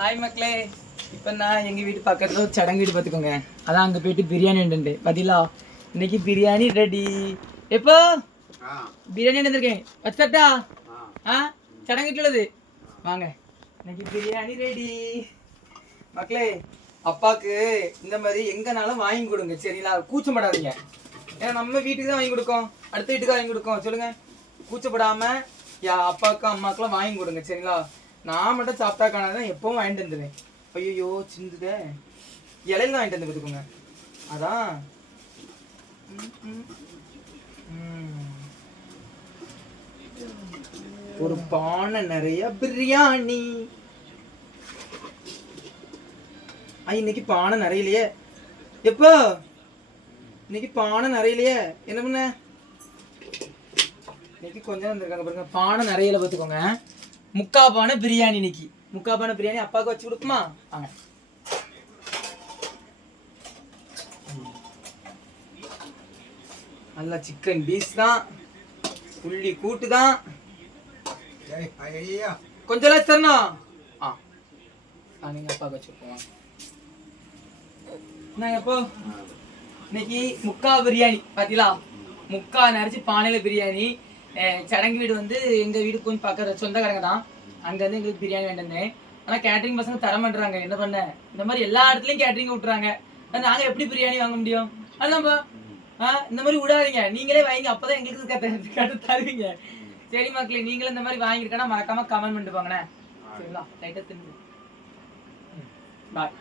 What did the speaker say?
Hi மக்களே, இப்போ நான் எங்கள் வீட்டு பக்கத்தில் ஒரு சடங்கு வீடு பார்த்துக்கோங்க. அதான் அங்கே போயிட்டு பிரியாணி உண்டு பதிலா. இன்னைக்கு பிரியாணி ரெடி. எப்போ பிரியாணி வந்துருக்கேன் வச்சட்டா? சடங்கு வீட்டுள்ளது வாங்க. இன்னைக்கு பிரியாணி ரெடி மக்களே. அப்பாவுக்கு இந்த மாதிரி எங்கனாலும் வாங்கி கொடுங்க சரிங்களா, கூச்சப்படாதீங்க. ஏன்னா நம்ம வீட்டுக்கு தான் வாங்கி கொடுக்கோம், அடுத்த வீட்டுக்கு வாங்கி கொடுக்கோம். சொல்லுங்க, கூச்சப்படாமல் அப்பாவுக்கும் அம்மாக்கெல்லாம் வாங்கி கொடுங்க சரிங்களா. நான் மட்டும் சாப்பிட்டா காணாதான் எப்பவும் வாங்கிட்டு வந்துடுவேன். ஐயோ சிந்துதே, இலையில வாங்கிட்டு வந்து பார்த்துக்கோங்க. அதான் ஒரு பானை நிறைய பிரியாணி. இன்னைக்கு பானை நிறையலையே. எப்போ இன்னைக்கு பானை நிறையலையே, என்ன பண்ண? இன்னைக்கு கொஞ்சம் வந்திருக்காங்க பாருங்க, பானை நிறையல பார்த்துக்கோங்க. முக்கா பானை பிரியாணி. இன்னைக்கு முக்கா பானை பிரியாணி அப்பாவுக்கு வச்சு கொடுக்குமா? வாங்க. நல்லா சிக்கன் பீஸ் தான், உள்ளி கூட்டு தான். கொஞ்சம் தரணும். நீங்க அப்பாவுக்கு வச்சு கொடுப்போம். எப்போ இன்னைக்கு முக்கா பிரியாணி பாத்தீங்களா, முக்கா நிறைச்சி பானையில பிரியாணி. சடங்கு வீடு வந்து எங்கள் வீடு கொஞ்சம் பக்கத்து சொந்தக்காரங்க தான், அங்கேருந்து எங்களுக்கு பிரியாணி வேண்டியிருந்தேன். ஆனால் கேட்ரிங் பசங்க தர மாட்டுறாங்க. என்ன பண்ண, இந்த மாதிரி எல்லா இடத்துலையும் கேட்ரிங் விட்டுறாங்க. நாங்கள் எப்படி பிரியாணி வாங்க முடியும்? அதுதான்ப்பா. இந்த மாதிரி விடாதீங்க, நீங்களே வாங்கி, அப்போ தான் எங்களுக்கு கட்டு தருவீங்க. சரி மக்களே, நீங்களும் இந்த மாதிரி வாங்கியிருக்கேன்னா மறக்காமல் கமெண்ட் பண்ணிட்டு போங்கண்ணே சரிங்களா. லைட்டாக தின்னு பாய்.